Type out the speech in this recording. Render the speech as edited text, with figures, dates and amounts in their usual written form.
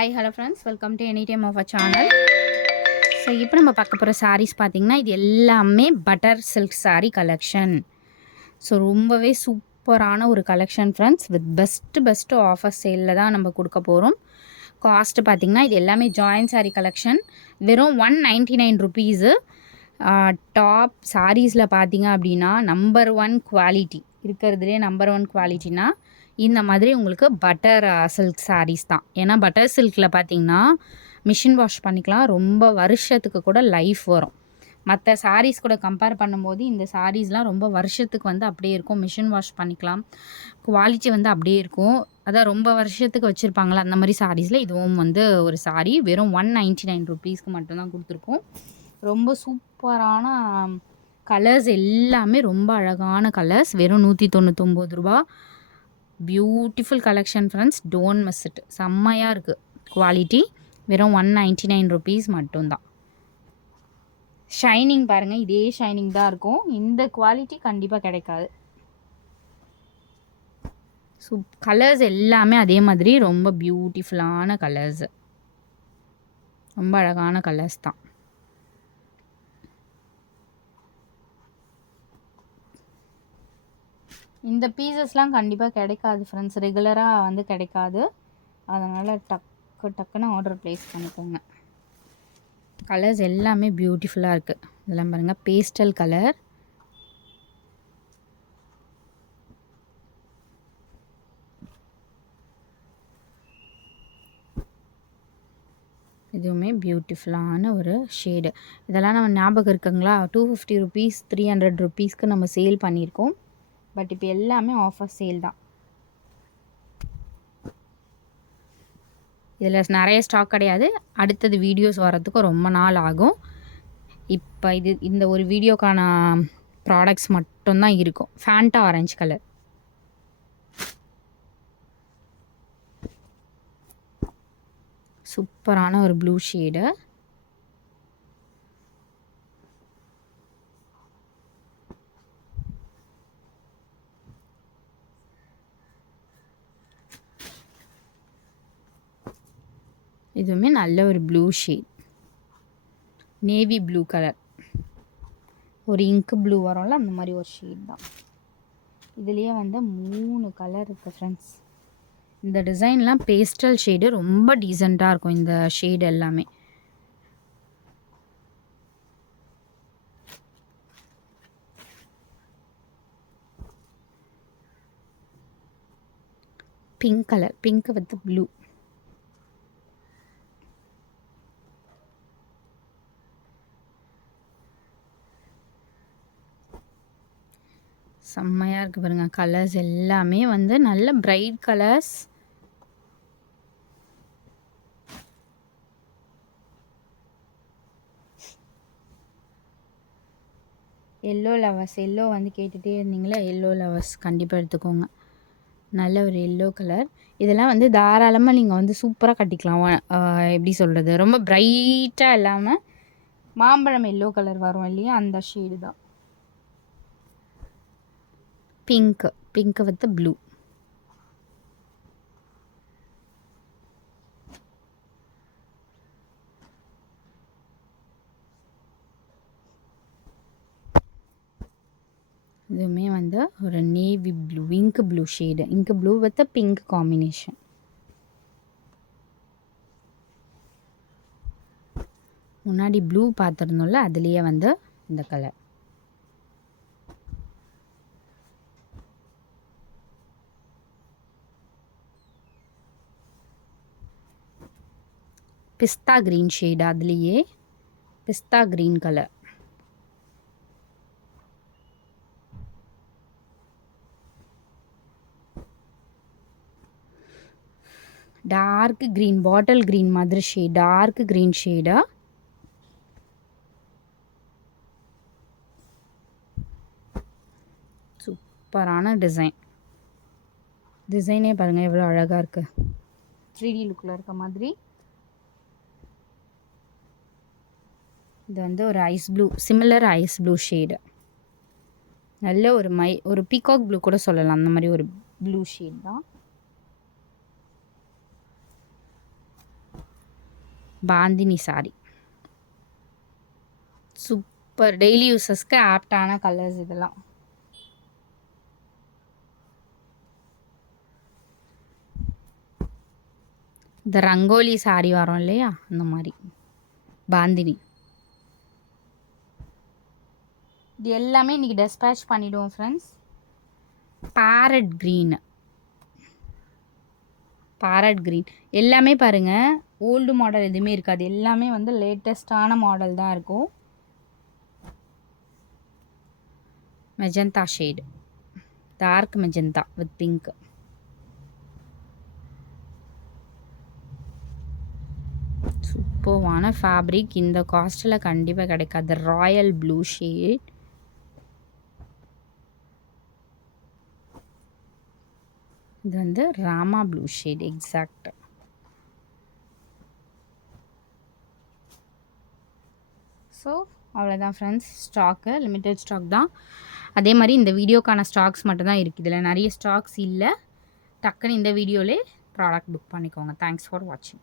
Hi hello friends, welcome to any time of a channel. So இப்போ நம்ம பார்க்க போகிற சாரீஸ் பார்த்திங்கன்னா, இது எல்லாமே butter silk sari collection. So ரொம்பவே சூப்பரான ஒரு collection friends, with best offer சேலில் தான் நம்ம கொடுக்க போகிறோம். காஸ்ட்டு பார்த்திங்கன்னா, இது எல்லாமே ஜாயின் சாரீ கலெக்ஷன், வெறும் 199 ருபீஸு. டாப் சாரீஸில் பார்த்திங்க அப்படின்னா நம்பர் 1 குவாலிட்டி இருக்கிறதுலே நம்பர் 1 குவாலிட்டினா இந்த மாதிரி உங்களுக்கு பட்டர் சில்க் சாரீஸ் தான். ஏன்னா பட்டர் சில்கில் பார்த்திங்கன்னா மிஷின் வாஷ் பண்ணிக்கலாம், ரொம்ப வருஷத்துக்கு கூட லைஃப் வரும். மற்ற சாரீஸ் கூட கம்பேர் பண்ணும்போது இந்த சாரீஸ்லாம் ரொம்ப வருஷத்துக்கு வந்து அப்படியே இருக்கும், மிஷின் வாஷ் பண்ணிக்கலாம், குவாலிட்டி வந்து அப்படியே இருக்கும். அதான் ரொம்ப வருஷத்துக்கு வச்சுருப்பாங்களா அந்த மாதிரி சாரீஸில் இதுவும் வந்து ஒரு சாரீ. வெறும் 199 ருபீஸ்க்கு மட்டும்தான் கொடுத்துருக்கோம். ரொம்ப சூப்பரான கலர்ஸ், எல்லாமே ரொம்ப அழகான கலர்ஸ். வெறும் 199 ரூபா. Beautiful collection friends, don't miss it. செம்மையாக இருக்குது குவாலிட்டி. வெறும் 199 ருபீஸ் மட்டும்தான். ஷைனிங் பாருங்கள், இதே ஷைனிங் தான் இருக்கும், இந்த குவாலிட்டி கண்டிப்பாக கிடைக்காது. கலர்ஸ் எல்லாமே அதே மாதிரி ரொம்ப பியூட்டிஃபுல்லான கலர்ஸ், ரொம்ப அழகான கலர்ஸ் தான். இந்த பீசஸ்லாம் கண்டிப்பாக கிடைக்காது ஃப்ரெண்ட்ஸ், ரெகுலராக வந்து கிடைக்காது. அதனால் டக்குன்னு ஆர்டர் ப்ளேஸ் பண்ணிக்கோங்க. கலர்ஸ் எல்லாமே பியூட்டிஃபுல்லாக இருக்குது. இதெல்லாம் பாருங்கள், பேஸ்டல் கலர், இதுவுமே பியூட்டிஃபுல்லான ஒரு ஷேடு. இதெல்லாம் நம்ம ஞாபகம் இருக்குங்களா, 250 ருபீஸ் 300 ருபீஸ்க்கு நம்ம சேல் பண்ணியிருக்கோம். பட் இப்போ எல்லாமே ஆஃபர் சேல் தான். இதில் நிறைய ஸ்டாக் கிடையாது, அடுத்தது வீடியோஸ் வரதுக்கு ரொம்ப நாள் ஆகும். இப்போ இந்த ஒரு வீடியோக்கான ப்ராடக்ட்ஸ் மட்டும்தான் இருக்கும். ஃபேண்டா ஆரஞ்சு கலர், சூப்பரான ஒரு ப்ளூ ஷேடு. இதுவுமே நல்ல ஒரு blue shade, navy blue colour, ஒரு இங்கு ப்ளூ வரும்ல அந்த மாதிரி ஒரு ஷேட் தான். இதுலேயே வந்து 3 கலர் இருக்குது ஃப்ரெண்ட்ஸ். இந்த டிசைன்லாம் பேஸ்டல் ஷேடு, ரொம்ப டீசெண்டாக இருக்கும் இந்த ஷேடு எல்லாமே. Pink colour, pink with blue, செம்மையாக இருக்குது பாருங்கள். கலர்ஸ் எல்லாமே வந்து நல்ல bright colours. Yellow lovers, yellow வந்து கேட்டுகிட்டே இருந்தீங்களா, எல்லோ லவர்ஸ் கண்டிப்பாக எடுத்துக்கோங்க. நல்ல ஒரு எல்லோ கலர். இதெல்லாம் வந்து தாராளமாக நீங்கள் வந்து சூப்பராக கட்டிக்கலாம். எப்படி சொல்கிறது, ரொம்ப பிரைட்டாக இல்லாமல் மாம்பழம் எல்லோ கலர் வரும் இல்லையா, அந்த ஷேடு தான். பிங்க் வித் ப்ளூ, இதுவுமே வந்து ஒரு navy blue, ink blue shade, ink blue with pink combination. முன்னாடி ப்ளூ பார்த்துருந்தோம்ல, அதுலேயே வந்து இந்த கலர். பிஸ்தா க்ரீன் ஷேடு, அதுலேயே pista green colour. Dark green, bottle green மாதிரி ஷேட், டார்க் க்ரீன் ஷேடா. சூப்பரான டிசைனே பாருங்கள் எவ்வளோ அழகாக இருக்குது, 3D லுக்கில் இருக்க மாதிரி. இது வந்து ஒரு ice blue, similar ice blue shade, நல்ல ஒரு பீகாக் ப்ளூ கூட சொல்லலாம், அந்த மாதிரி ஒரு ப்ளூ ஷேட் தான். பாந்தினி சாரி. சூப்பர், டெய்லி யூஸஸ்க்கு ஆப்டான கலர்ஸ் இதெல்லாம். இந்த ரங்கோலி சாரி வரும் இல்லையா, அந்த மாதிரி பாந்தினி. இது எல்லாமே இன்றைக்கி டெஸ்பேட்ச் பண்ணிவிடுவோம் friends. Farad green, farad green எல்லாமே பாருங்கள், ஓல்டு மாடல் எதுவுமே இருக்காது, எல்லாமே வந்து லேட்டஸ்டான மாடல் தான் இருக்கும். Magenta shade, dark magenta with pink. சூப்பர்வான ஃபேப்ரிக், இந்த காஸ்ட்டில் கண்டிப்பாக கிடைக்காது. ராயல் ப்ளூ ஷேட், இது வந்து Rama blue shade exact. So அவ்வளோதான் ஃப்ரெண்ட்ஸ், ஸ்டாக்கு லிமிட்டட் ஸ்டாக் தான். அதே மாதிரி இந்த வீடியோக்கான ஸ்டாக்ஸ் மட்டும்தான் இருக்குது, இதில் நிறைய ஸ்டாக்ஸ் இல்லை. டக்குன்னு இந்த வீடியோவிலே ப்ராடக்ட் புக் பண்ணிக்கோங்க. தேங்க்ஸ் ஃபார் வாட்சிங்.